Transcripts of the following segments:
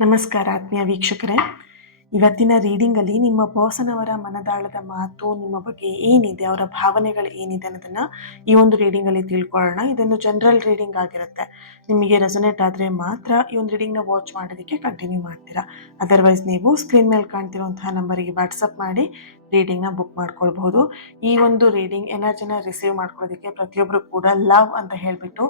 ನಮಸ್ಕಾರ ಆತ್ಮೀಯ ವೀಕ್ಷಕರೇ. ಇವತ್ತಿನ ರೀಡಿಂಗಲ್ಲಿ ನಿಮ್ಮ ಪರ್ಸನವರ ಮನದಾಳದ ಮಾತು ನಿಮ್ಮ ಬಗ್ಗೆ ಏನಿದೆ, ಅವರ ಭಾವನೆಗಳು ಏನಿದೆ ಅನ್ನೋದನ್ನ ಈ ಒಂದು ರೀಡಿಂಗಲ್ಲಿ ತಿಳ್ಕೊಳ್ಳೋಣ. ಇದೊಂದು ಜನರಲ್ ರೀಡಿಂಗ್ ಆಗಿರುತ್ತೆ. ನಿಮಗೆ ರೆಸೊನೇಟ್ ಆದರೆ ಮಾತ್ರ ಈ ಒಂದು ರೀಡಿಂಗ್ನ ವಾಚ್ ಮಾಡೋದಕ್ಕೆ ಕಂಟಿನ್ಯೂ ಮಾಡ್ತೀರಾ. ಅದರ್ವೈಸ್ ನೀವು ಸ್ಕ್ರೀನ್ ಮೇಲೆ ಕಾಣ್ತಿರುವಂತಹ ನಂಬರಿಗೆ ವಾಟ್ಸಪ್ ಮಾಡಿ ರೀಡಿಂಗ್ನ ಬುಕ್ ಮಾಡ್ಕೊಳ್ಬಹುದು. ಈ ಒಂದು ರೀಡಿಂಗ್ ಎನರ್ಜಿನ ರಿಸೀವ್ ಮಾಡ್ಕೊಳ್ಳೋದಕ್ಕೆ ಪ್ರತಿಯೊಬ್ಬರು ಕೂಡ ಲವ್ ಅಂತ ಹೇಳಿಬಿಟ್ಟು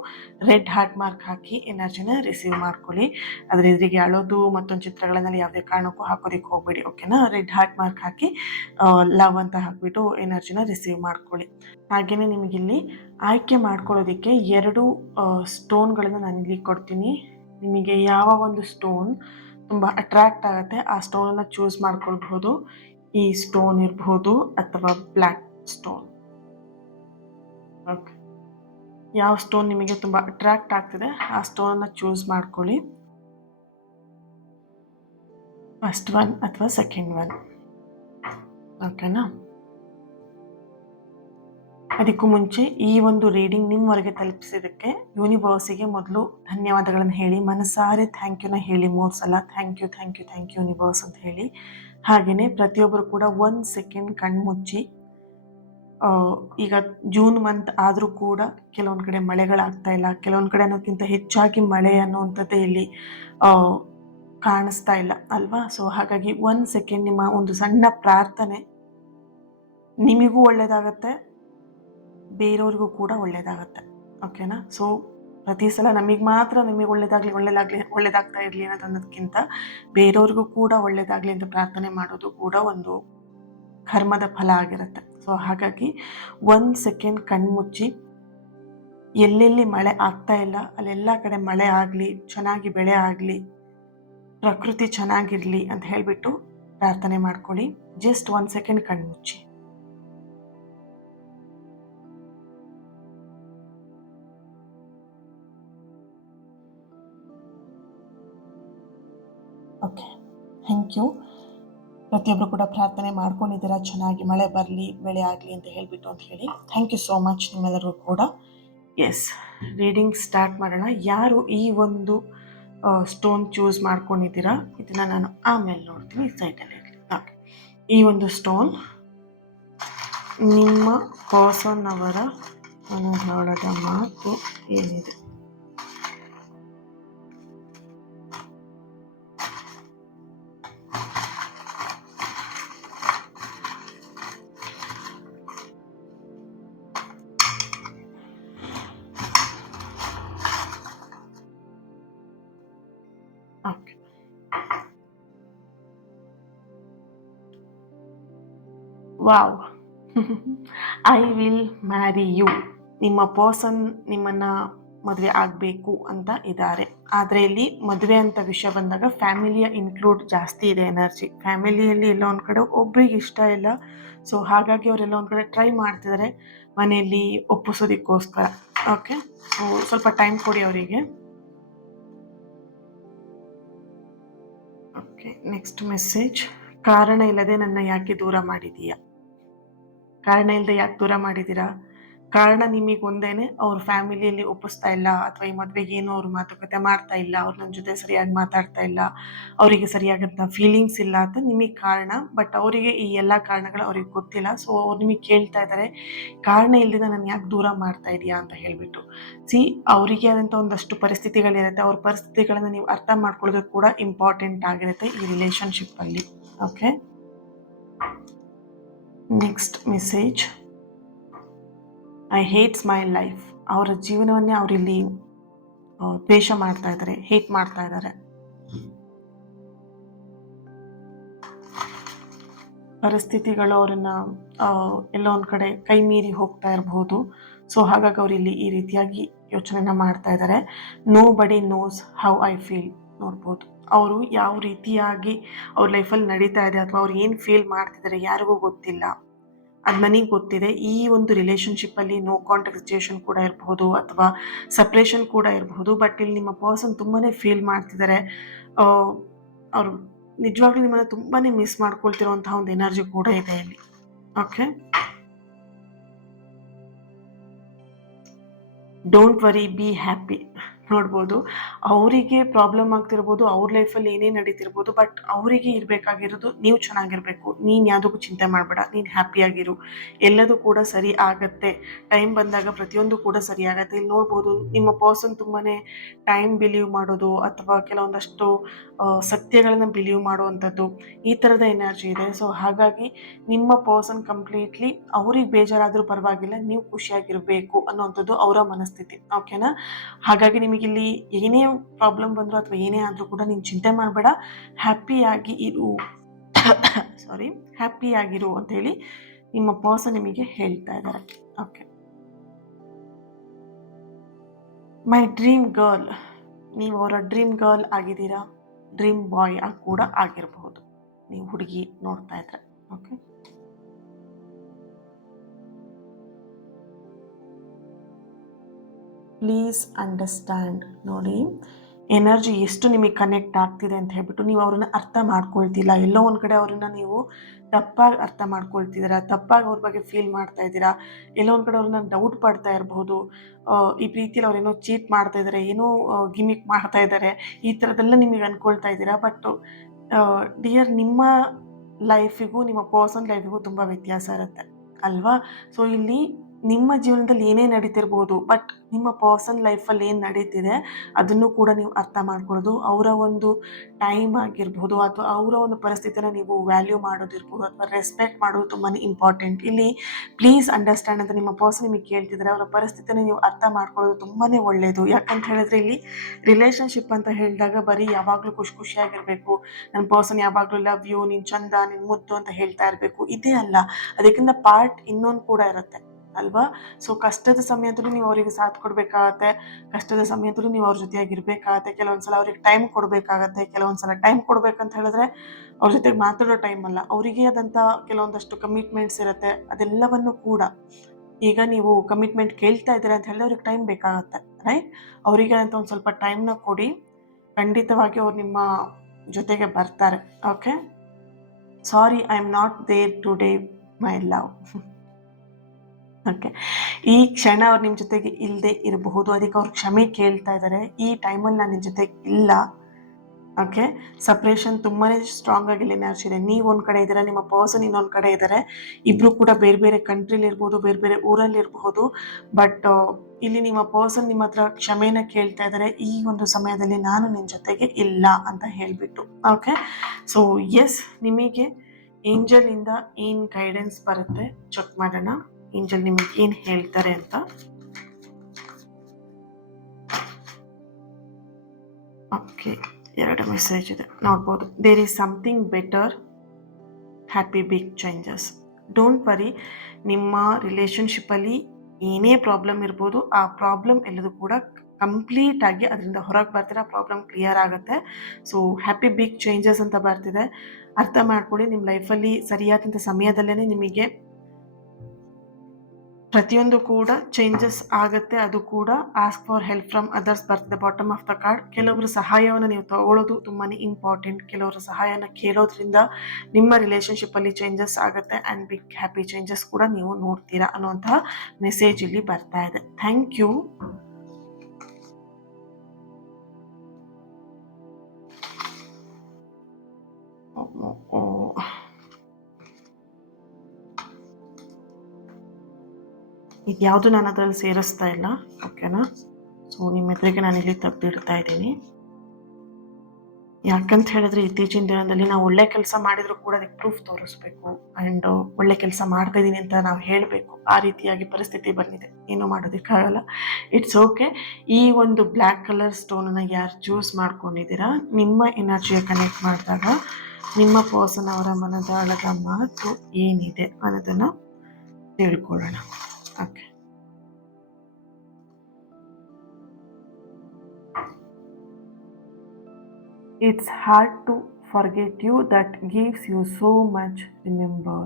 ರೆಡ್ ಹಾರ್ಟ್ ಮಾರ್ಕ್ ಹಾಕಿ ಎನರ್ಜಿನ ರಿಸೀವ್ ಮಾಡ್ಕೊಳ್ಳಿ. ಅದ್ರ ಎದುರಿಗೆ ಅಳೋದು ಮತ್ತೊಂದು ಚಿತ್ರಗಳನ್ನೆಲ್ಲ ಯಾವುದೇ ಕಾರಣಕ್ಕೂ ಹಾಕೋದಕ್ಕೆ ಹೋಗ್ಬೇಡಿ, ಓಕೆನಾ? ರೆಡ್ ಹಾರ್ಟ್ ಮಾರ್ಕ್ ಹಾಕಿ ಲವ್ ಅಂತ ಹಾಕ್ಬಿಟ್ಟು ಎನರ್ಜಿನ ರಿಸೀವ್ ಮಾಡ್ಕೊಳ್ಳಿ. ಹಾಗೆಯೇ ನಿಮಗಿಲ್ಲಿ ಆಯ್ಕೆ ಮಾಡ್ಕೊಳ್ಳೋದಕ್ಕೆ 2 ಸ್ಟೋನ್ಗಳನ್ನು ನಾನು ಇಲ್ಲಿ ಕೊಡ್ತೀನಿ. ನಿಮಗೆ ಯಾವ ಒಂದು ಸ್ಟೋನ್ ತುಂಬ ಅಟ್ರಾಕ್ಟ್ ಆಗುತ್ತೆ ಆ ಸ್ಟೋನನ್ನು ಚೂಸ್ ಮಾಡ್ಕೊಳ್ಬಹುದು. ಈ ಸ್ಟೋನ್ ಇರಬಹುದು ಅಥವಾ ಬ್ಲ್ಯಾಕ್ ಸ್ಟೋನ್. ಓಕೆ, ಯಾವ ಸ್ಟೋನ್ ನಿಮಗೆ ತುಂಬ ಅಟ್ರಾಕ್ಟ್ ಆಗ್ತಿದೆ ಆ ಸ್ಟೋನನ್ನು ಚೂಸ್ ಮಾಡ್ಕೊಳ್ಳಿ. ಫಸ್ಟ್ ಒನ್ ಅಥವಾ ಸೆಕೆಂಡ್ ಒನ್, ಓಕೆನಾ? ಅದಕ್ಕೂ ಮುಂಚೆ ಈ ಒಂದು ರೀಡಿಂಗ್ ನಿಮ್ಮವರೆಗೆ ತಲುಪಿಸಿದ್ದಕ್ಕೆ ಯೂನಿವರ್ಸಿಗೆ ಮೊದಲು ಧನ್ಯವಾದಗಳನ್ನು ಹೇಳಿ, ಮನಸಾರೆ ಥ್ಯಾಂಕ್ ಯುನ ಹೇಳಿ 3 ಸಲ. Thank you thank you thank you universe ಅಂತ ಹೇಳಿ. ಹಾಗೆಯೇ ಪ್ರತಿಯೊಬ್ಬರು ಕೂಡ 1 ಸೆಕೆಂಡ್ ಕಣ್ಮುಚ್ಚಿ. ಈಗ ಜೂನ್ ಮಂತ್ ಆದರೂ ಕೂಡ ಕೆಲವೊಂದು ಕಡೆ ಮಳೆಗಳಾಗ್ತಾ ಇಲ್ಲ, ಕೆಲವೊಂದು ಕಡೆ ಅನ್ನೋದಕ್ಕಿಂತ ಹೆಚ್ಚಾಗಿ ಮಳೆ ಅನ್ನುವಂಥದ್ದೇ ಇಲ್ಲಿ ಕಾಣಿಸ್ತಾ ಇಲ್ಲ ಅಲ್ವಾ? ಸೊ ಹಾಗಾಗಿ 1 ಸೆಕೆಂಡ್ ನಿಮ್ಮ ಒಂದು ಸಣ್ಣ ಪ್ರಾರ್ಥನೆ ನಿಮಗೂ ಒಳ್ಳೇದಾಗತ್ತೆ, ಬೇರೆಯವ್ರಿಗೂ ಕೂಡ ಒಳ್ಳೇದಾಗತ್ತೆ, ಓಕೆನಾ? ಸೊ ಪ್ರತಿ ಸಲ ನಮಗೆ ಮಾತ್ರ ನಿಮಗೆ ಒಳ್ಳೇದಾಗ್ತಾ ಇರಲಿ ಅನ್ನೋದಕ್ಕಿಂತ ಬೇರೆಯವ್ರಿಗೂ ಕೂಡ ಒಳ್ಳೇದಾಗಲಿ ಅಂತ ಪ್ರಾರ್ಥನೆ ಮಾಡೋದು ಕೂಡ ಒಂದು ಕರ್ಮದ ಫಲ ಆಗಿರುತ್ತೆ. ಸೊ ಹಾಗಾಗಿ 1 ಸೆಕೆಂಡ್ ಕಣ್ಮುಚ್ಚಿ ಎಲ್ಲೆಲ್ಲಿ ಮಳೆ ಆಗ್ತಾ ಇಲ್ಲ ಅಲ್ಲೆಲ್ಲ ಕಡೆ ಮಳೆ ಆಗಲಿ, ಚೆನ್ನಾಗಿ ಬೆಳೆ ಆಗಲಿ, ಪ್ರಕೃತಿ ಚೆನ್ನಾಗಿರಲಿ ಅಂತ ಹೇಳಿಬಿಟ್ಟು ಪ್ರಾರ್ಥನೆ ಮಾಡ್ಕೊಳ್ಳಿ. ಜಸ್ಟ್ 1 ಸೆಕೆಂಡ್ ಕಣ್ಮುಚ್ಚಿ. Okay, thank you. ಪ್ರತಿಯೊಬ್ಬರು ಕೂಡ ಪ್ರಾರ್ಥನೆ ಮಾಡ್ಕೊಂಡಿದ್ದೀರಾ, ಚೆನ್ನಾಗಿ ಮಳೆ ಬರಲಿ, ಬೆಳೆ ಆಗಲಿ ಅಂತ ಹೇಳಿಬಿಟ್ಟು ಅಂತ ಹೇಳಿ. ಥ್ಯಾಂಕ್ ಯು ಸೋ ಮಚ್ ನಿಮ್ಮೆಲ್ಲರಿಗೂ ಕೂಡ. ಎಸ್, ರೀಡಿಂಗ್ ಸ್ಟಾರ್ಟ್ ಮಾಡೋಣ. ಯಾರು ಈ ಒಂದು ಸ್ಟೋನ್ ಚೂಸ್ ಮಾಡ್ಕೊಂಡಿದ್ದೀರಾ ಇದನ್ನು ನಾನು ಆಮೇಲೆ ನೋಡ್ತೀನಿ, ಸೈಟಲ್ಲಿ ಇರಲಿ. ಓಕೆ, ಈ ಒಂದು ಸ್ಟೋನ್ ನಿಮ್ಮ ಪರ್ಸನ್ ಅವರ ಮನದಾಳದ ಮಾತು ಏನಿದೆ. Okay, wow. I will marry you. ನಿಮ್ಮ ಪರ್ಸನ್ ನಿಮ್ಮನ್ನು ಮದುವೆ ಆಗಬೇಕು ಅಂತ ಇದ್ದಾರೆ. ಆದರೆ ಇಲ್ಲಿ ಮದುವೆ ಅಂತ ವಿಷಯ ಬಂದಾಗ ಫ್ಯಾಮಿಲಿಯ ಇನ್ಕ್ಲೂಡ್ ಜಾಸ್ತಿ ಇದೆ ಎನರ್ಜಿ. ಫ್ಯಾಮಿಲಿಯಲ್ಲಿ ಎಲ್ಲ ಒಂದು ಕಡೆ ಒಬ್ರಿಗೆ ಇಷ್ಟ ಇಲ್ಲ, ಸೊ ಹಾಗಾಗಿ ಅವರೆಲ್ಲ ಒಂದು ಕಡೆ ಟ್ರೈ ಮಾಡ್ತಿದ್ದಾರೆ ಮನೆಯಲ್ಲಿ ಒಪ್ಪಿಸೋದಕ್ಕೋಸ್ಕರ. ಓಕೆ, ಸೊ ಸ್ವಲ್ಪ ಟೈಮ್ ಕೊಡಿ ಅವರಿಗೆ. Okay, next message. ಕಾರಣ ಇಲ್ಲದೆ ನನ್ನ ಯಾಕೆ ದೂರ ಮಾಡಿದೀಯಾ? ಕಾರಣ ಇಲ್ಲದೆ ಯಾಕೆ ದೂರ ಮಾಡಿದ್ದೀರಾ? ಕಾರಣ ನಿಮಗೆ ಒಂದೇನೆ, ಅವ್ರ ಫ್ಯಾಮಿಲಿಯಲ್ಲಿ ಒಪ್ಪಿಸ್ತಾ ಇಲ್ಲ, ಅಥವಾ ಈ ಮದುವೆಗೆ ಏನೋ ಅವ್ರು ಮಾತುಕತೆ ಮಾಡ್ತಾ ಇಲ್ಲ, ಅವ್ರು ನನ್ನ ಜೊತೆ ಸರಿಯಾಗಿ ಮಾತಾಡ್ತಾ ಇಲ್ಲ, ಅವರಿಗೆ ಸರಿಯಾದಂಥ ಫೀಲಿಂಗ್ಸ್ ಇಲ್ಲ ಅಂತ ನಿಮಗೆ ಕಾರಣ. ಬಟ್ ಅವರಿಗೆ ಈ ಎಲ್ಲ ಕಾರಣಗಳು ಅವ್ರಿಗೆ ಗೊತ್ತಿಲ್ಲ. ಸೊ ಅವ್ರು ನಿಮಗೆ ಕೇಳ್ತಾ ಇದ್ದಾರೆ, ಕಾರಣ ಇಲ್ಲದೆ ನಾನು ಯಾಕೆ ದೂರ ಮಾಡ್ತಾ ಇದೆಯಾ ಅಂತ ಹೇಳಿಬಿಟ್ಟು. ಅವರಿಗೆ ಆದಂಥ ಒಂದಷ್ಟು ಪರಿಸ್ಥಿತಿಗಳಿರುತ್ತೆ, ಅವ್ರ ಪರಿಸ್ಥಿತಿಗಳನ್ನು ನೀವು ಅರ್ಥ ಮಾಡ್ಕೊಳ್ಳೋದು ಕೂಡ ಇಂಪಾರ್ಟೆಂಟ್ ಆಗಿರುತ್ತೆ ಈ ರಿಲೇಷನ್ಶಿಪ್ಪಲ್ಲಿ. Okay, next message. I hates my life. ಅವರ ಜೀವನವನ್ನೇ ಅವರಿಲ್ಲಿ ದ್ವೇಷ ಮಾಡ್ತಾ ಇದ್ದಾರೆ, ಹೇಟ್ ಮಾಡ್ತಾ ಇದ್ದಾರೆ. ಪರಿಸ್ಥಿತಿಗಳು ಅವರನ್ನ ಎಲ್ಲೋ ಒಂದು ಕಡೆ ಕೈ ಮೀರಿ ಹೋಗ್ತಾ ಇರಬಹುದು. ಸೊ ಹಾಗಾಗಿ ಅವರಿಲ್ಲಿ ಈ ರೀತಿಯಾಗಿ ಯೋಚನೆನ ಮಾಡ್ತಾ ಇದ್ದಾರೆ. ನೋ ಬಡಿ ನೋಸ್ ಹೌ ಐ ಫೀಲ್. ನೋಡ್ಬೋದು ಅವರು ಯಾವ ರೀತಿಯಾಗಿ ಅವ್ರ ಲೈಫಲ್ಲಿ ನಡೀತಾ ಇದೆ, ಅಥವಾ ಅವ್ರು ಏನು ಫೀಲ್ ಮಾಡ್ತಿದ್ದಾರೆ ಯಾರಿಗೂ ಗೊತ್ತಿಲ್ಲ, ಅದು ನನಗೆ ಗೊತ್ತಿದೆ. ಈ ಒಂದು ರಿಲೇಷನ್ಶಿಪ್ಪಲ್ಲಿ ನೋ ಕಾಂಟ್ಯಾಕ್ಟ್ ಸಿಚುಯೇಷನ್ ಕೂಡ ಇರಬಹುದು, ಅಥವಾ ಸಪ್ರೇಷನ್ ಕೂಡ ಇರಬಹುದು. ಬಟ್ ಇಲ್ಲಿ ನಿಮ್ಮ ಪರ್ಸನ್ ತುಂಬಾ ಫೀಲ್ ಮಾಡ್ತಿದ್ದಾರೆ. ಅವರು ನಿಜವಾಗ್ಲೂ ನಿಮ್ಮನ್ನು ತುಂಬಾ ಮಿಸ್ ಮಾಡ್ಕೊಳ್ತಿರುವಂತಹ ಒಂದು ಎನರ್ಜಿ ಕೂಡ ಇದೆ ಇಲ್ಲಿ. Okay, don't worry, be happy. ನೋಡ್ಬೋದು. ಅವರಿಗೆ ಪ್ರಾಬ್ಲಮ್ ಆಗ್ತಿರ್ಬೋದು, ಅವ್ರ ಲೈಫಲ್ಲಿ ಏನೇ ನಡೀತಿರ್ಬೋದು, ಬಟ್ ಅವರಿಗೆ ಇರಬೇಕಾಗಿರೋದು ನೀವು ಚೆನ್ನಾಗಿರಬೇಕು. ನೀನು ಯಾವುದಕ್ಕೂ ಚಿಂತೆ ಮಾಡಬೇಡ, ನೀನು ಹ್ಯಾಪಿಯಾಗಿರು, ಎಲ್ಲದೂ ಕೂಡ ಸರಿ ಆಗತ್ತೆ. ಟೈಮ್ ಬಂದಾಗ ಪ್ರತಿಯೊಂದು ಕೂಡ ಸರಿ ಆಗತ್ತೆ. ಇಲ್ಲಿ ನೋಡ್ಬೋದು ನಿಮ್ಮ ಪರ್ಸನ್ ತುಂಬಾ ಟೈಮ್ ಬಿಲೀವ್ ಮಾಡೋದು ಅಥವಾ ಕೆಲವೊಂದಷ್ಟು ಸತ್ಯಗಳನ್ನು ಬಿಲೀವ್ ಮಾಡುವಂಥದ್ದು, ಈ ಥರದ ಎನರ್ಜಿ ಇದೆ. ಸೊ ಹಾಗಾಗಿ ನಿಮ್ಮ ಪರ್ಸನ್ ಕಂಪ್ಲೀಟ್ಲಿ ಅವ್ರಿಗೆ ಬೇಜಾರಾದರೂ ಪರವಾಗಿಲ್ಲ, ನೀವು ಖುಷಿಯಾಗಿರಬೇಕು ಅನ್ನೋವಂಥದ್ದು ಅವರ ಮನಸ್ಥಿತಿ. ಓಕೆನಾ? ಹಾಗಾಗಿ ನಿಮಗಿಲ್ಲಿ ಏನೇ ಪ್ರಾಬ್ಲಮ್ ಬಂದರೂ ಅಥವಾ ಏನೇ ಆದರೂ ಕೂಡ ನೀನು ಚಿಂತೆ ಮಾಡಬೇಡ, ಹ್ಯಾಪಿಯಾಗಿ ಇರು ಸಾರಿ ಹ್ಯಾಪಿಯಾಗಿರು ಅಂತೇಳಿ ನಿಮ್ಮ ಪರ್ಸನ್ ನಿಮಗೆ ಹೇಳ್ತಾ ಇದ್ದಾರೆ. ಓಕೆ, ಮೈ ಡ್ರೀಮ್ ಗರ್ಲ್, ನೀವು ಅವರ ಡ್ರೀಮ್ ಗರ್ಲ್ ಆಗಿದ್ದೀರಾ, ಡ್ರೀಮ್ ಬಾಯ್ ಕೂಡ ಆಗಿರಬಹುದು ನೀವು ಹುಡುಗಿ ನೋಡ್ತಾ ಇದ್ರೆ. Okay, please understand. ನೋಡಿ, ಎನರ್ಜಿ ಎಷ್ಟು ನಿಮಗೆ ಕನೆಕ್ಟ್ ಆಗ್ತಿದೆ ಅಂತ ಹೇಳ್ಬಿಟ್ಟು ನೀವು ಅವ್ರನ್ನ ಅರ್ಥ ಮಾಡ್ಕೊಳ್ತಿಲ್ಲ. ಎಲ್ಲೋ ಒಂದು ಕಡೆ ಅವ್ರನ್ನ ನೀವು ತಪ್ಪಾಗಿ ಅರ್ಥ ಮಾಡ್ಕೊಳ್ತಿದ್ದೀರಾ, ತಪ್ಪಾಗಿ ಅವ್ರ ಬಗ್ಗೆ ಫೀಲ್ ಮಾಡ್ತಾ ಇದ್ದೀರಾ. ಎಲ್ಲೋ ಒಂದು ಕಡೆ ಅವ್ರನ್ನ ಡೌಟ್ ಪಡ್ತಾ ಇರಬಹುದು. ಈ ಪ್ರೀತಿಯಲ್ಲಿ ಅವ್ರೇನೋ ಚೀಟ್ ಮಾಡ್ತಾ ಇದ್ದಾರೆ, ಏನೋ ಗಿಮಿಕ್ ಮಾಡ್ತಾ ಇದ್ದಾರೆ, ಈ ಥರದ್ದೆಲ್ಲ ನಿಮಗೆ ಅಂದ್ಕೊಳ್ತಾ ಇದ್ದೀರಾ. ಬಟ್ ಡಿಯರ್, ನಿಮ್ಮ ಲೈಫಿಗೂ ನಿಮ್ಮ ಪರ್ಸನ್ ಲೈಫಿಗೂ ತುಂಬ ವ್ಯತ್ಯಾಸ ಇರುತ್ತೆ ಅಲ್ವಾ? ಸೊ ಇಲ್ಲಿ ನಿಮ್ಮ ಜೀವನದಲ್ಲಿ ಏನೇ ನಡೀತಿರ್ಬೋದು, ಬಟ್ ನಿಮ್ಮ ಪರ್ಸನ್ ಲೈಫಲ್ಲಿ ಏನು ನಡೀತಿದೆ ಅದನ್ನು ಕೂಡ ನೀವು ಅರ್ಥ ಮಾಡ್ಕೊಳ್ಳೋದು, ಅವರ ಒಂದು ಟೈಮ್ ಆಗಿರ್ಬೋದು ಅಥವಾ ಅವರ ಒಂದು ಪರಿಸ್ಥಿತಿನ ನೀವು ವ್ಯಾಲ್ಯೂ ಮಾಡೋದಿರ್ಬೋದು ಅಥವಾ ರೆಸ್ಪೆಕ್ಟ್ ಮಾಡೋದು ತುಂಬಾ ಇಂಪಾರ್ಟೆಂಟ್. ಇಲ್ಲಿ ಪ್ಲೀಸ್ ಅಂಡರ್ಸ್ಟ್ಯಾಂಡ್ ಅಂತ ನಿಮ್ಮ ಪರ್ಸನ್ ನಿಮಗೆ ಕೇಳ್ತಿದ್ದಾರೆ. ಅವರ ಪರಿಸ್ಥಿತಿನ ನೀವು ಅರ್ಥ ಮಾಡ್ಕೊಳ್ಳೋದು ತುಂಬಾ ಒಳ್ಳೆಯದು. ಯಾಕಂತ ಹೇಳಿದ್ರೆ ಇಲ್ಲಿ ರಿಲೇಷನ್ಶಿಪ್ ಅಂತ ಹೇಳಿದಾಗ ಬರೀ ಯಾವಾಗಲೂ ಖುಷಿಯಾಗಿರಬೇಕು, ನನ್ನ ಪರ್ಸನ್ ಯಾವಾಗಲೂ ಲವ್ ಯು, ನೀನು ಚಂದ, ನೀನು ಮುದ್ದು ಅಂತ ಹೇಳ್ತಾ ಇರಬೇಕು, ಇದೇ ಅಲ್ಲ. ಅದಕ್ಕಿಂತ ಪಾರ್ಟ್ ಇನ್ನೊಂದು ಕೂಡ ಇರುತ್ತೆ ಅಲ್ವಾ? ಸೊ ಕಷ್ಟದ ಸಮಯದಲ್ಲೂ ನೀವು ಅವರಿಗೆ ಸಾಥ್ ಕೊಡಬೇಕಾಗತ್ತೆ, ಕಷ್ಟದ ಸಮಯದಲ್ಲೂ ನೀವು ಅವ್ರ ಜೊತೆಯಾಗಿರ್ಬೇಕಾಗತ್ತೆ. ಕೆಲವೊಂದ್ಸಲ ಅವ್ರಿಗೆ ಟೈಮ್ ಕೊಡಬೇಕಾಗತ್ತೆ. ಕೆಲವೊಂದ್ಸಲ ಟೈಮ್ ಕೊಡ್ಬೇಕಂತ ಹೇಳಿದ್ರೆ ಅವ್ರ ಜೊತೆಗೆ ಮಾತಾಡೋ ಟೈಮ್ ಅಲ್ಲ, ಅವರಿಗೆ ಆದಂಥ ಕೆಲವೊಂದಷ್ಟು ಕಮಿಟ್ಮೆಂಟ್ಸ್ ಇರುತ್ತೆ. ಅದೆಲ್ಲವನ್ನು ಕೂಡ ಈಗ ನೀವು ಕಮಿಟ್ಮೆಂಟ್ ಕೇಳ್ತಾ ಇದ್ದೀರಾ ಅಂತ ಹೇಳಿದ್ರೆ ಅವ್ರಿಗೆ ಟೈಮ್ ಬೇಕಾಗತ್ತೆ, ರೈಟ್? ಅವರಿಗೆ ಅಂತ ಒಂದು ಸ್ವಲ್ಪ ಟೈಮ್ನ ಕೊಡಿ, ಖಂಡಿತವಾಗಿ ಅವ್ರು ನಿಮ್ಮ ಜೊತೆಗೆ ಬರ್ತಾರೆ. Okay, sorry I am not there today my love. Okay, ಈ ಕ್ಷಣ ಅವ್ರು ನಿಮ್ಮ ಜೊತೆಗೆ ಇಲ್ಲದೆ ಇರಬಹುದು, ಅದಕ್ಕೆ ಅವ್ರು ಕ್ಷಮೆ ಕೇಳ್ತಾ ಇದ್ದಾರೆ. ಈ ಟೈಮಲ್ಲಿ ನಾನು ನಿಮ್ಮ ಜೊತೆಗೆ ಇಲ್ಲ. ಓಕೆ, ಸಪ್ರೇಷನ್ ತುಂಬಾ ಸ್ಟ್ರಾಂಗ್ ಆಗಿ ಎನರ್ಜಿ ಇದೆ. ನೀವು ಒಂದು ಕಡೆ ಇದ್ದೀರಾ, ನಿಮ್ಮ ಪರ್ಸನ್ ಇನ್ನೊಂದು ಕಡೆ ಇದ್ದಾರೆ. ಇಬ್ಬರು ಕೂಡ ಬೇರೆ ಬೇರೆ ಕಂಟ್ರಿಲಿ ಇರ್ಬೋದು, ಬೇರೆ ಬೇರೆ ಊರಲ್ಲಿ ಇರಬಹುದು. ಬಟ್ ಇಲ್ಲಿ ನಿಮ್ಮ ಪರ್ಸನ್ ನಿಮ್ಮ ಹತ್ರ ಕ್ಷಮೆನ ಕೇಳ್ತಾ ಇದ್ದಾರೆ, ಈ ಒಂದು ಸಮಯದಲ್ಲಿ ನಾನು ನಿನ್ನ ಜೊತೆಗೆ ಇಲ್ಲ ಅಂತ ಹೇಳಿಬಿಟ್ಟು. ಓಕೆ, ಸೊ ಎಸ್, ನಿಮಗೆ ಏಂಜಲಿಂದ ಏನು ಗೈಡೆನ್ಸ್ ಬರುತ್ತೆ ಚೆಕ್ ಮಾಡೋಣ. ಏಂಜಲ್ ನಿಮಗೆ ಏನು ಹೇಳ್ತಾರೆ ಅಂತ. ಓಕೆ, 2 ಮೆಸೇಜ್ ಇದೆ ನೋಡ್ಬೋದು. There is something better, happy big changes. Don't worry, ನಿಮ್ಮ ರಿಲೇಷನ್ಶಿಪ್ಪಲ್ಲಿ ಏನೇ ಪ್ರಾಬ್ಲಮ್ ಇರ್ಬೋದು, ಆ ಪ್ರಾಬ್ಲಮ್ ಎಲ್ಲದೂ ಕೂಡ ಕಂಪ್ಲೀಟ್ ಆಗಿ ಅದರಿಂದ ಹೊರಗೆ ಬರ್ತೀರಾ, ಪ್ರಾಬ್ಲಮ್ ಕ್ಲಿಯರ್ ಆಗುತ್ತೆ. ಸೊ ಹ್ಯಾಪಿ ಬಿಗ್ ಚೇಂಜಸ್ ಅಂತ ಬರ್ತಿದೆ. ಅರ್ಥ ಮಾಡ್ಕೊಳ್ಳಿ, ನಿಮ್ಮ ಲೈಫಲ್ಲಿ ಸರಿಯಾದಂಥ ಸಮಯದಲ್ಲೇ ನಿಮಗೆ ಪ್ರತಿಯೊಂದು ಕೂಡ ಚೇಂಜಸ್ ಆಗುತ್ತೆ. ಅದು ಕೂಡ ask for help from others ಬರ್ತಿದೆ ಬಾಟಮ್ ಆಫ್ ದ ಕಾರ್ಡ್. ಕೆಲವೊಬ್ಬರು ಸಹಾಯವನ್ನು ನೀವು ತಗೊಳ್ಳೋದು ತುಂಬಾ ಇಂಪಾರ್ಟೆಂಟ್. ಕೆಲವರ ಸಹಾಯನ ಕೇಳೋದ್ರಿಂದ ನಿಮ್ಮ ರಿಲೇಷನ್ಶಿಪ್ಪಲ್ಲಿ ಚೇಂಜಸ್ ಆಗುತ್ತೆ ಆ್ಯಂಡ್ ಬಿಗ್ ಹ್ಯಾಪಿ ಚೇಂಜಸ್ ಕೂಡ ನೀವು ನೋಡ್ತೀರಾ ಅನ್ನುವಂತಹ ಮೆಸೇಜ್ ಇಲ್ಲಿ ಬರ್ತಾ ಇದೆ. Thank you. ಇದು ಯಾವುದು ನಾನು ಅದರಲ್ಲಿ ಸೇರಿಸ್ತಾ ಇಲ್ಲ, ಓಕೆನಾ? ಸೊ ನಿಮ್ಮ ಎದುರಿಗೆ ನಾನು ಇಲ್ಲಿ ತೆಗೆದಿಡ್ತಾ ಇದ್ದೀನಿ. ಯಾಕಂತ ಹೇಳಿದ್ರೆ ಇತ್ತೀಚಿನ ದಿನದಲ್ಲಿ ನಾವು ಒಳ್ಳೆ ಕೆಲಸ ಮಾಡಿದರೂ ಕೂಡ ಅದಕ್ಕೆ ಪ್ರೂಫ್ ತೋರಿಸ್ಬೇಕು ಆ್ಯಂಡ್ ಒಳ್ಳೆ ಕೆಲಸ ಮಾಡ್ತಾ ಇದ್ದೀನಿ ಅಂತ ನಾವು ಹೇಳಬೇಕು. ಆ ರೀತಿಯಾಗಿ ಪರಿಸ್ಥಿತಿ ಬಂದಿದೆ, ಏನೂ ಮಾಡೋದಕ್ಕಾಗಲ್ಲ. It's okay. ಈ ಒಂದು ಬ್ಲ್ಯಾಕ್ ಕಲರ್ ಸ್ಟೋನನ್ನು ಯಾರು ಚೂಸ್ ಮಾಡ್ಕೊಂಡಿದ್ದೀರಾ, ನಿಮ್ಮ ಎನರ್ಜಿಯ ಕನೆಕ್ಟ್ ಮಾಡಿದಾಗ ನಿಮ್ಮ ಪರ್ಸನ್ ಅವರ ಮನದಾಳದ ಮಾತು ಏನಿದೆ ಅನ್ನೋದನ್ನು ತಿಳ್ಕೊಳ್ಳೋಣ. Okay, it's hard to forget you that gives you so much remember.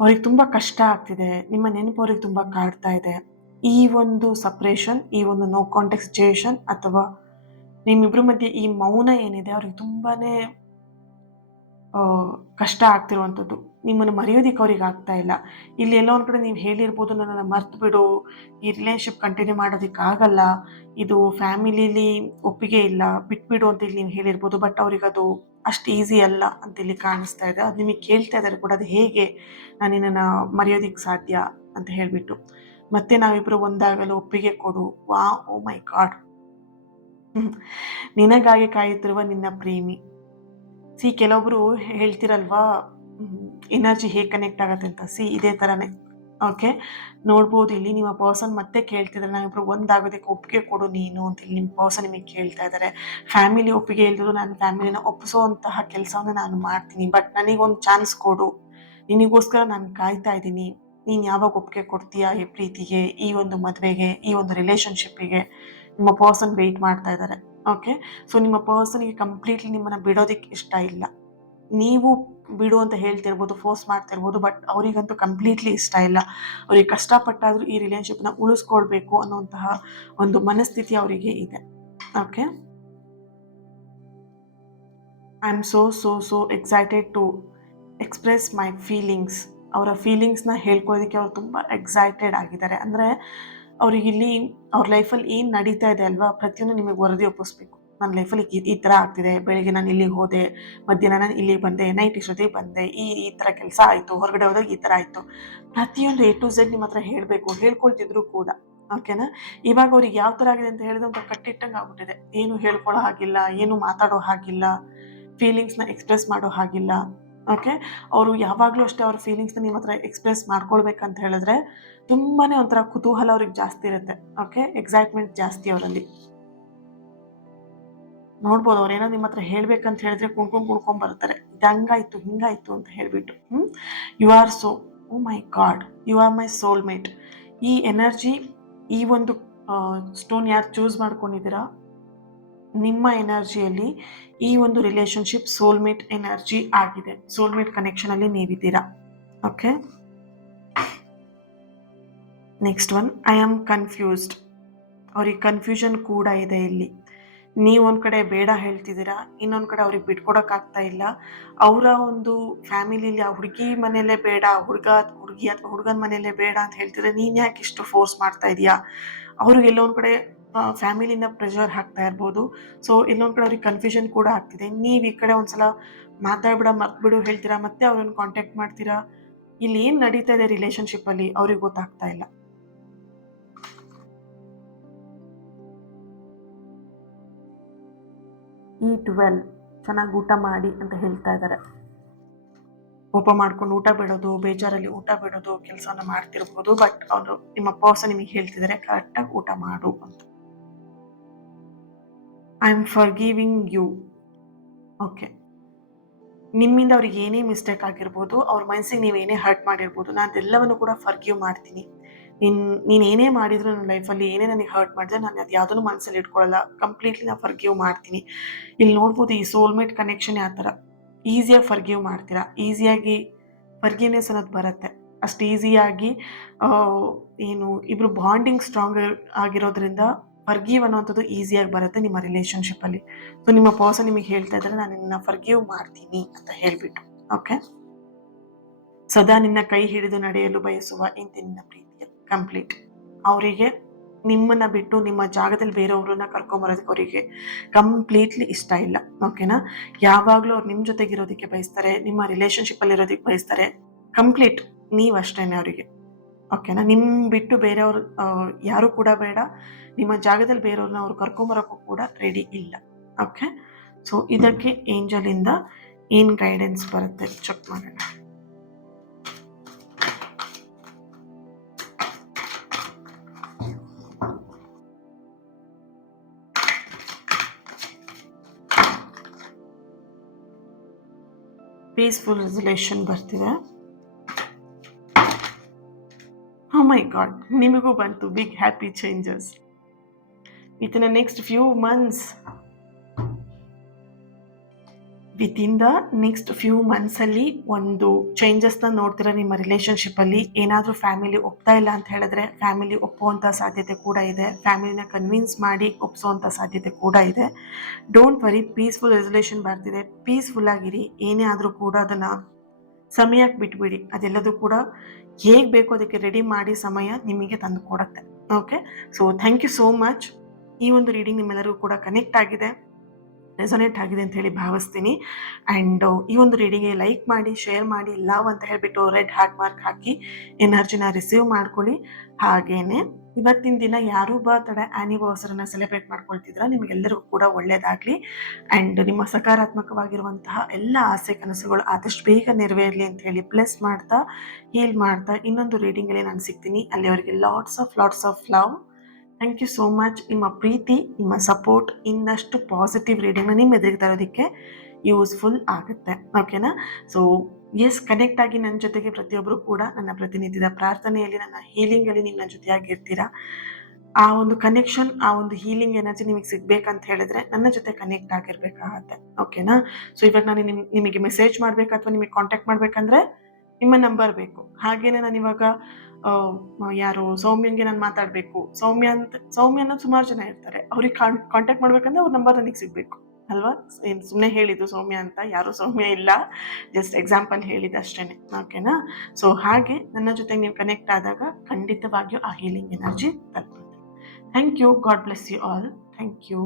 ಅವ್ರಿಗೆ ತುಂಬ ಕಷ್ಟ ಆಗ್ತಿದೆ, ನಿಮ್ಮ ನೆನಪು ಅವ್ರಿಗೆ ತುಂಬ ಕಾಡ್ತಾ ಇದೆ. ಈ ಒಂದು ಸಪ್ರೇಷನ್, ಈ ಒಂದು ನೋ ಕಾಂಟ್ಯಾಕ್ಟ್ ಸಿಚುಯೇಷನ್ ಅಥವಾ ನಿಮ್ಮಿಬ್ಬರ ಮಧ್ಯೆ ಈ ಮೌನ ಏನಿದೆ ಅವ್ರಿಗೆ ತುಂಬಾ ಕಷ್ಟ ಆಗ್ತಿರುವಂಥದ್ದು. ನಿಮ್ಮನ್ನು ಮರೆಯೋದಿಕ್ಕೆ ಅವ್ರಿಗೆ ಆಗ್ತಾ ಇಲ್ಲ. ಇಲ್ಲಿ ಎಲ್ಲೋ ಒಂದು ಕಡೆ ನೀವು ಹೇಳಿರ್ಬೋದು, ನನ್ನನ್ನು ಮರ್ತು ಬಿಡು, ಈ ರಿಲೇಶನ್ಶಿಪ್ ಕಂಟಿನ್ಯೂ ಮಾಡೋದಕ್ಕಾಗಲ್ಲ, ಇದು ಫ್ಯಾಮಿಲಿಲಿ ಒಪ್ಪಿಗೆ ಇಲ್ಲ, ಬಿಟ್ಬಿಡು ಅಂತ ಇಲ್ಲಿ ನೀವು ಹೇಳಿರ್ಬೋದು. ಬಟ್ ಅವ್ರಿಗದು ಅಷ್ಟು ಈಸಿ ಅಲ್ಲ ಅಂತ ಇಲ್ಲಿ ಕಾಣಿಸ್ತಾ ಇದೆ. ಅದು ನಿಮಗೆ ಕೇಳ್ತಾ ಇದ್ದಾರೆ ಕೂಡ, ಅದು ಹೇಗೆ ನಾನು ನಿನ್ನನ್ನು ಮರೆಯೋದಿಕ್ಕೆ ಸಾಧ್ಯ ಅಂತ ಹೇಳಿಬಿಟ್ಟು. ಮತ್ತೆ ನಾವಿಬ್ಬರು ಒಂದಾಗಲು ಒಪ್ಪಿಗೆ ಕೊಡು. ಓ ಮೈ ಗಾಡ್. ನಿನಗಾಗಿ ಕಾಯುತ್ತಿರುವ ನಿನ್ನ ಪ್ರೇಮಿ. ಕೆಲವೊಬ್ರು ಹೇಳ್ತಿರಲ್ವಾ, ಎನರ್ಜಿ ಹೇಗೆ ಕನೆಕ್ಟ್ ಆಗತ್ತೆ ಅಂತ. ಇದೇ ಥರನೇ. ಓಕೆ, ನೋಡ್ಬೋದು ಇಲ್ಲಿ ನಿಮ್ಮ ಪರ್ಸನ್ ಮತ್ತೆ ಕೇಳ್ತಿದ್ದಾರೆ, ನಾವಿಬ್ರು ಒಂದಾಗೋದಕ್ಕೆ ಒಪ್ಪಿಗೆ ಕೊಡು ನೀನು ಅಂತ ಇಲ್ಲಿ ನಿಮ್ಮ ಪರ್ಸನ್ ನಿಮಗೆ ಕೇಳ್ತಾ ಇದ್ದಾರೆ. ಫ್ಯಾಮಿಲಿ ಒಪ್ಪಿಗೆ ಇಲ್ದಿದ್ರು ನಾನು ಫ್ಯಾಮಿಲಿನ ಒಪ್ಪಿಸೋಂತಹ ಕೆಲಸವನ್ನು ನಾನು ಮಾಡ್ತೀನಿ, ಬಟ್ ನನಗೊಂದು ಚಾನ್ಸ್ ಕೊಡು, ನಿನಗೋಸ್ಕರ ನಾನು ಕಾಯ್ತಾ ಇದ್ದೀನಿ, ನೀನು ಯಾವಾಗ ಒಪ್ಪಿಗೆ ಕೊಡ್ತೀಯಾ ಈ ಪ್ರೀತಿಗೆ, ಈ ಒಂದು ಮದುವೆಗೆ, ಈ ಒಂದು ರಿಲೇಷನ್ಶಿಪ್ಪಿಗೆ ನಿಮ್ಮ ಪರ್ಸನ್ ವೆಯ್ಟ್ ಮಾಡ್ತಾ ಇದ್ದಾರೆ. ಓಕೆ, ಸೊ ನಿಮ್ಮ ಪರ್ಸನ್ಗೆ ಕಂಪ್ಲೀಟ್ಲಿ ನಿಮ್ಮನ್ನು ಬಿಡೋದಕ್ಕೆ ಇಷ್ಟ ಇಲ್ಲ. ನೀವು ಬಿಡು ಅಂತ ಹೇಳ್ತಿರ್ಬೋದು, ಫೋರ್ಸ್ ಮಾಡ್ತಿರ್ಬೋದು, ಬಟ್ ಅವರಿಗಂತೂ ಕಂಪ್ಲೀಟ್ಲಿ ಇಷ್ಟ ಇಲ್ಲ. ಅವ್ರಿಗೆ ಕಷ್ಟಪಟ್ಟಾದರೂ ಈ ರಿಲೇಶನ್ಶಿಪ್ನ ಉಳಿಸ್ಕೊಳ್ಬೇಕು ಅನ್ನುವಂತಹ ಒಂದು ಮನಸ್ಥಿತಿ ಅವರಿಗೆ ಇದೆ. Okay, I am so excited to express my feelings. ಅವರ ಫೀಲಿಂಗ್ಸ್ನ ಹೇಳ್ಕೊಳ್ಳೋದಕ್ಕೆ ಅವ್ರು ತುಂಬ ಎಕ್ಸೈಟೆಡ್ ಆಗಿದ್ದಾರೆ. ಅಂದರೆ ಅವ್ರಿಗಿಲ್ಲಿ ಅವ್ರ ಲೈಫಲ್ಲಿ ಏನು ನಡೀತಾ ಇದೆ ಅಲ್ವಾ, ಪ್ರತಿಯೊಂದು ನಿಮಗೆ ವರದಿ ಒಪ್ಪಿಸ್ಬೇಕು. ನನ್ನ ಲೈಫಲ್ಲಿ ಈ ಥರ ಆಗ್ತಿದೆ, ಬೆಳಿಗ್ಗೆ ನಾನು ಇಲ್ಲಿಗೆ ಹೋದೆ, ಮಧ್ಯಾಹ್ನ ನಾನು ಇಲ್ಲಿಗೆ ಬಂದೆ, ನೈಟ್ ಇಷ್ಟೊತ್ತಿಗೆ ಬಂದೆ, ಈ ಥರ ಕೆಲಸ ಆಯಿತು, ಹೊರಗಡೆ ಹೋದಾಗ ಈ ಥರ ಆಯಿತು, ಪ್ರತಿಯೊಂದು A to Z ನಿಮ್ಮ ಹತ್ರ ಹೇಳಬೇಕು. ಹೇಳ್ಕೊಳ್ತಿದ್ರು ಕೂಡ. ಓಕೆನಾ, ಇವಾಗ ಅವ್ರಿಗೆ ಯಾವ ಥರ ಆಗಿದೆ ಅಂತ ಹೇಳಿದ್ರೆ ಒಂದು ಕಟ್ಟಿಟ್ಟಂಗೆ ಆಗ್ಬಿಟ್ಟಿದೆ. ಏನು ಹೇಳ್ಕೊಳ್ಳೋ ಹಾಗಿಲ್ಲ, ಏನು ಮಾತಾಡೋ ಹಾಗಿಲ್ಲ, ಫೀಲಿಂಗ್ಸ್ನ ಎಕ್ಸ್ಪ್ರೆಸ್ ಮಾಡೋ ಹಾಗಿಲ್ಲ. ಓಕೆ, ಅವರು ಯಾವಾಗಲೂ ಅಷ್ಟೇ ಅವ್ರ ಫೀಲಿಂಗ್ಸ್ನ ನಿಮ್ಮ ಹತ್ರ ಎಕ್ಸ್ಪ್ರೆಸ್ ಮಾಡ್ಕೊಳ್ಬೇಕಂತ ಹೇಳಿದ್ರೆ ತುಂಬಾ ಒಂಥರ ಕುತೂಹಲ ಅವ್ರಿಗೆ ಜಾಸ್ತಿ ಇರುತ್ತೆ. ಓಕೆ, ಎಕ್ಸೈಟ್ಮೆಂಟ್ ಜಾಸ್ತಿ ಅವರಲ್ಲಿ. ನೋಡ್ಬೋದು, ಅವ್ರೇನೋ ನಿಮ್ಮ ಹತ್ರ ಹೇಳ್ಬೇಕಂತ ಹೇಳಿದ್ರೆ ಕುಣ್ಕೊಂಡ್ ಬರ್ತಾರೆ, ಇದು ಹಂಗಾಯ್ತು ಹಿಂಗಾಯ್ತು ಅಂತ ಹೇಳ್ಬಿಟ್ಟು. You are so, oh my god, you are my soulmate. ಈ ಎನರ್ಜಿ, ಈ ಒಂದು ಸ್ಟೋನ್ ಯಾರು ಚೂಸ್ ಮಾಡ್ಕೊಂಡಿದ್ದೀರಾ, ನಿಮ್ಮ ಎನರ್ಜಿಯಲ್ಲಿ ಈ ಒಂದು ರಿಲೇಶನ್ಶಿಪ್ ಸೋಲ್ಮೇಟ್ ಎನರ್ಜಿ ಆಗಿದೆ. ಸೋಲ್ಮೇಟ್ ಕನೆಕ್ಷನಲ್ಲಿ ನೀವಿದ್ದೀರಾ. Okay, next one, I am confused. ಅವ್ರಿಗೆ ಕನ್ಫ್ಯೂಷನ್ ಕೂಡ ಇದೆ ಇಲ್ಲಿ. ನೀವು ಒಂದು ಕಡೆ ಬೇಡ ಹೇಳ್ತಿದ್ದೀರಾ, ಇನ್ನೊಂದು ಕಡೆ ಅವ್ರಿಗೆ ಬಿಟ್ಕೊಡೋಕ್ಕಾಗ್ತಾ ಇಲ್ಲ. ಅವರ ಒಂದು ಫ್ಯಾಮಿಲಿಲಿ ಆ ಹುಡುಗಿ ಮನೆಯಲ್ಲೇ ಬೇಡ, ಹುಡುಗಿ ಅಥವಾ ಹುಡುಗನ ಮನೆಯಲ್ಲೇ ಬೇಡ ಅಂತ ಹೇಳ್ತಿದ್ರೆ, ನೀನು ಯಾಕೆ ಇಷ್ಟು ಫೋರ್ಸ್ ಮಾಡ್ತಾ ಇದೆಯಾ. ಅವ್ರಿಗೆ ಎಲ್ಲೊಂದು ಕಡೆ ಫ್ಯಾಮಿಲಿನ ಪ್ರೆಷರ್ ಹಾಕ್ತಾ ಇರ್ಬೋದು. ಸೊ ಎಲ್ಲೊಂದು ಕಡೆ ಅವ್ರಿಗೆ ಕನ್ಫ್ಯೂಷನ್ ಕೂಡ ಆಗ್ತಿದೆ. ನೀವು ಈ ಕಡೆ ಒಂದ್ಸಲ ಮಾತಾಡ್ಬಿಡ, ಮರ್ತ್ಬಿಡು ಹೇಳ್ತೀರಾ, ಮತ್ತೆ ಅವ್ರನ್ನ ಕಾಂಟ್ಯಾಕ್ಟ್ ಮಾಡ್ತೀರಾ. ಇಲ್ಲಿ ಏನು ನಡೀತಾ ಇದೆ ರಿಲೇಷನ್ಶಿಪ್ಪಲ್ಲಿ ಅವ್ರಿಗೆ ಗೊತ್ತಾಗ್ತಾ ಇಲ್ಲ. ಈಟ್ ವೆಲ್, ಚೆನ್ನಾಗಿ ಊಟ ಮಾಡಿ ಅಂತ ಹೇಳ್ತಾ ಇದ್ದಾರೆ. ಕೋಪ ಮಾಡ್ಕೊಂಡು ಊಟ ಬಿಡೋದು, ಬೇಜಾರಲ್ಲಿ ಊಟ ಬಿಡೋದು ಕೆಲಸನ ಮಾಡ್ತಿರ್ಬೋದು, ಬಟ್ ಅವರು ನಿಮ್ಮ ಪರ್ಸನ್ ನಿಮಗೆ ಹೇಳ್ತಿದ್ದಾರೆ ಕರೆಕ್ಟಾಗಿ ಊಟ ಮಾಡು ಅಂತ. I am forgiving you. Okay, ನಿಮ್ಮಿಂದ ಅವ್ರಿಗೆ ಏನೇ ಮಿಸ್ಟೇಕ್ ಆಗಿರ್ಬೋದು, ಅವ್ರ ಮನಸ್ಸಿಗೆ ನೀವು ಏನೇ ಹರ್ಟ್ ಮಾಡಿರ್ಬೋದು, ನಾನು ಅದೆಲ್ಲವನ್ನು ಕೂಡ ಫರ್ಗಿವ್ ಮಾಡ್ತೀನಿ. ನೀನು ಏನೇ ಮಾಡಿದ್ರು ನನ್ನ ಲೈಫಲ್ಲಿ, ಏನೇ ನನಗೆ ಹರ್ಟ್ ಮಾಡಿದ್ರೆ ನಾನು ಅದು ಯಾವುದನ್ನು ಮನಸ್ಸಲ್ಲಿ ಇಟ್ಕೊಳ್ಳಲ್ಲ, ಕಂಪ್ಲೀಟ್ಲಿ ನಾನು ಫರ್ಗಿವ್ ಮಾಡ್ತೀನಿ. ಇಲ್ಲಿ ನೋಡ್ಬೋದು, ಈ ಸೋಲ್ಮೇಟ್ ಕನೆಕ್ಷನ್ ಯಾವ ಥರ ಈಸಿಯಾಗಿ ಫರ್ಗಿವ್ ಮಾಡ್ತೀರಾ, ಈಸಿಯಾಗಿ ಫರ್ಗಿವ್ನೆಸ್ ಅನ್ನೋದು ಬರುತ್ತೆ. ಅಷ್ಟು ಈಸಿಯಾಗಿ ಏನು ಇಬ್ಬರು ಬಾಂಡಿಂಗ್ ಸ್ಟ್ರಾಂಗ್ ಆಗಿರೋದ್ರಿಂದ ಫರ್ಗಿವ್ ಅನ್ನೋವಂಥದ್ದು ಈಸಿಯಾಗಿ ಬರುತ್ತೆ ನಿಮ್ಮ ರಿಲೇಷನ್ಶಿಪ್ಪಲ್ಲಿ. ಸೊ ನಿಮ್ಮ ಪರ್ಸನ್ ನಿಮಗೆ ಹೇಳ್ತಾ ಇದ್ದಾರೆ, ನಾನು ನಿನ್ನ ಫರ್ಗಿವ್ ಮಾಡ್ತೀನಿ ಅಂತ ಹೇಳಿಬಿಟ್ಟು. ಓಕೆ, ಸದಾ ನಿನ್ನ ಕೈ ಹಿಡಿದು ನಡೆಯಲು ಬಯಸುವ ಇಂತಿ ನಿನ್ನ ಪ್ರೀತಿಯ ಕಂಪ್ಲೀಟ್. ಅವರಿಗೆ ನಿಮ್ಮನ್ನ ಬಿಟ್ಟು ನಿಮ್ಮ ಜಾಗದಲ್ಲಿ ಬೇರೆಯವ್ರನ್ನ ಕರ್ಕೊಂಬರೋದಕ್ಕೆ ಅವರಿಗೆ ಕಂಪ್ಲೀಟ್ಲಿ ಇಷ್ಟ ಇಲ್ಲ. ಓಕೆನಾ, ಯಾವಾಗಲೂ ಅವ್ರು ನಿಮ್ಮ ಜೊತೆಗಿರೋದಕ್ಕೆ ಬಯಸ್ತಾರೆ, ನಿಮ್ಮ ರಿಲೇಷನ್ಶಿಪ್ಪಲ್ಲಿ ಇರೋದಕ್ಕೆ ಬಯಸ್ತಾರೆ. ಕಂಪ್ಲೀಟ್ ನೀವು ಅಷ್ಟೇನೆ ಅವರಿಗೆ. ಓಕೆನಾ, ನಿಮ್ಮ ಬಿಟ್ಟು ಬೇರೆಯವ್ರು ಯಾರು ಕೂಡ ಬೇಡ, ನಿಮ್ಮ ಜಾಗದಲ್ಲಿ ಬೇರೆಯವ್ರನ್ನ ಅವ್ರು ಕರ್ಕೊಂಬರೋಕ್ಕೂ ಕೂಡ ರೆಡಿ ಇಲ್ಲ. ಓಕೆ, ಸೊ ಇದಕ್ಕೆ ಏಂಜಲಿಂದ ಏನು ಗೈಡೆನ್ಸ್ ಬರುತ್ತೆ ಚೆಕ್ ಮಾಡೋಣ. ಪೀಸ್ಫುಲ್ ರೆಸಲ್ಯೂಷನ್ ಬರ್ತಿದೆ. ಓ ಮೈ ಗಾಡ್, ನಿಮಗೂ ಬಂತು big happy changes within the next few months. Within the next few ಮಂತ್ಸಲ್ಲಿ ಒಂದು ಚೇಂಜಸ್ನ ನೋಡ್ತೀರಾ ನಿಮ್ಮ ರಿಲೇಷನ್ಶಿಪ್ಪಲ್ಲಿ. ಏನಾದರೂ ಫ್ಯಾಮಿಲಿ ಒಪ್ತಾ ಇಲ್ಲ ಅಂತ ಹೇಳಿದ್ರೆ ಫ್ಯಾಮಿಲಿ ಒಪ್ಪುವಂಥ ಸಾಧ್ಯತೆ ಕೂಡ ಇದೆ. ಫ್ಯಾಮಿಲಿನ ಕನ್ವಿನ್ಸ್ ಮಾಡಿ ಒಪ್ಸೋವಂಥ ಸಾಧ್ಯತೆ ಕೂಡ ಇದೆ. ಡೋಂಟ್ ವರಿ, ಪೀಸ್ಫುಲ್ ರೆಸಲ್ಯೂಷನ್ ಬರ್ತಿದೆ. ಪೀಸ್ಫುಲ್ ಆಗಿರಿ. ಏನೇ ಆದರೂ ಕೂಡ ಅದನ್ನು ಸಮಯಕ್ಕೆ ಬಿಟ್ಬಿಡಿ. ಅದೆಲ್ಲದೂ ಕೂಡ ಹೇಗೆ ಬೇಕೋ ಅದಕ್ಕೆ ರೆಡಿ ಮಾಡಿ ಸಮಯ ನಿಮಗೆ ತಂದು ಕೊಡುತ್ತೆ. Okay, so thank you so much. ಈ ಒಂದು ರೀಡಿಂಗ್ ನಿಮ್ಮೆಲ್ಲರಿಗೂ ಕೂಡ ಕನೆಕ್ಟ್ ಆಗಿದೆ, ರೆಸೊನೇಟ್ ಆಗಿದೆ ಅಂತ ಹೇಳಿ ಭಾವಿಸ್ತೀನಿ. ಆ್ಯಂಡ್ ಈ ಒಂದು ರೀಡಿಂಗ್ಗೆ ಲೈಕ್ ಮಾಡಿ, ಶೇರ್ ಮಾಡಿ, ಲವ್ ಅಂತ ಹೇಳಿಬಿಟ್ಟು ರೆಡ್ ಹಾರ್ಟ್ ಮಾರ್ಕ್ ಹಾಕಿ ಎನರ್ಜಿನ ರಿಸೀವ್ ಮಾಡ್ಕೊಳ್ಳಿ. ಹಾಗೇನೆ ಇವತ್ತಿನ ದಿನ ಯಾರೂ ಬರ್ತ್ಡೇ ಆ್ಯನಿವರ್ಸರಿನ ಸೆಲೆಬ್ರೇಟ್ ಮಾಡ್ಕೊಳ್ತಿದ್ರ ನಿಮಗೆಲ್ಲರಿಗೂ ಕೂಡ ಒಳ್ಳೆಯದಾಗಲಿ. ಆ್ಯಂಡ್ ನಿಮ್ಮ ಸಕಾರಾತ್ಮಕವಾಗಿರುವಂತಹ ಎಲ್ಲ ಆಸೆ ಕನಸುಗಳು ಆದಷ್ಟು ಬೇಗ ನೆರವೇರಲಿ ಅಂತ ಹೇಳಿ ಪ್ಲಸ್ ಮಾಡ್ತಾ, ಹೀಲ್ ಮಾಡ್ತಾ ಇನ್ನೊಂದು ರೀಡಿಂಗಲ್ಲಿ ನಾನು ಸಿಗ್ತೀನಿ. ಅಲ್ಲಿವರೆಗೆ lots of love. Thank you so much. ನಿಮ್ಮ ಪ್ರೀತಿ, ನಿಮ್ಮ ಸಪೋರ್ಟ್ ಇನ್ನಷ್ಟು ಪಾಸಿಟಿವ್ ರೀಡಿಂಗ್ನ ನಿಮ್ಮ ಎದುರಿಗೆ ತರೋದಕ್ಕೆ ಯೂಸ್ಫುಲ್ ಆಗುತ್ತೆ. ಓಕೆನಾ? ಸೊ ಎಸ್, ಕನೆಕ್ಟ್ ಆಗಿ ನನ್ನ ಜೊತೆಗೆ ಪ್ರತಿಯೊಬ್ಬರು ಕೂಡ ನನ್ನ ಪ್ರತಿನಿತ್ಯದ ಪ್ರಾರ್ಥನೆಯಲ್ಲಿ, ನನ್ನ ಹೀಲಿಂಗಲ್ಲಿ ನೀವು ನನ್ನ ಜೊತೆಯಾಗಿರ್ತೀರಾ. ಆ ಒಂದು ಕನೆಕ್ಷನ್, ಆ ಒಂದು ಹೀಲಿಂಗ್ ಎನರ್ಜಿ ನಿಮಗೆ ಸಿಗ್ಬೇಕಂತ ಹೇಳಿದ್ರೆ ನನ್ನ ಜೊತೆ ಕನೆಕ್ಟ್ ಆಗಿರ್ಬೇಕಾಗತ್ತೆ. ಓಕೆನಾ? ಸೊ ಇವಾಗ ನಾನು ನಿಮಗೆ ಮೆಸೇಜ್ ಮಾಡಬೇಕು ಅಥವಾ ನಿಮಗೆ ಕಾಂಟ್ಯಾಕ್ಟ್ ಮಾಡಬೇಕಂದ್ರೆ ನಿಮ್ಮ ನಂಬರ್ ಬೇಕು. ಹಾಗೇನೆ ನಾನು ಇವಾಗ ಯಾರು ಸೌಮ್ಯಂಗೆ ನಾನು ಮಾತಾಡಬೇಕು, ಸೌಮ್ಯ ಅನ್ನೋದು ಸುಮಾರು ಜನ ಇರ್ತಾರೆ. ಅವ್ರಿಗೆ ಕಾಂಟ್ಯಾಕ್ಟ್ ಮಾಡ್ಬೇಕಂದ್ರೆ ಅವ್ರ ನಂಬರ್ ನನಗೆ ಸಿಗಬೇಕು ಅಲ್ವಾ? ಏನು ಸುಮ್ಮನೆ ಹೇಳಿದ್ದು ಸೌಮ್ಯ ಅಂತ, ಯಾರು ಸೌಮ್ಯ ಇಲ್ಲ, ಜಸ್ಟ್ ಎಕ್ಸಾಂಪಲ್ ಹೇಳಿದ್ದು ಅಷ್ಟೇ. ಓಕೆನಾ? ಸೊ ಹಾಗೆ ನನ್ನ ಜೊತೆ ನೀವು ಕನೆಕ್ಟ್ ಆದಾಗ ಖಂಡಿತವಾಗಿಯೂ ಆ ಹೀಲಿಂಗ್ ಎನರ್ಜಿ ತಲುಪುತ್ತೆ. Thank you. God bless you all. Thank you.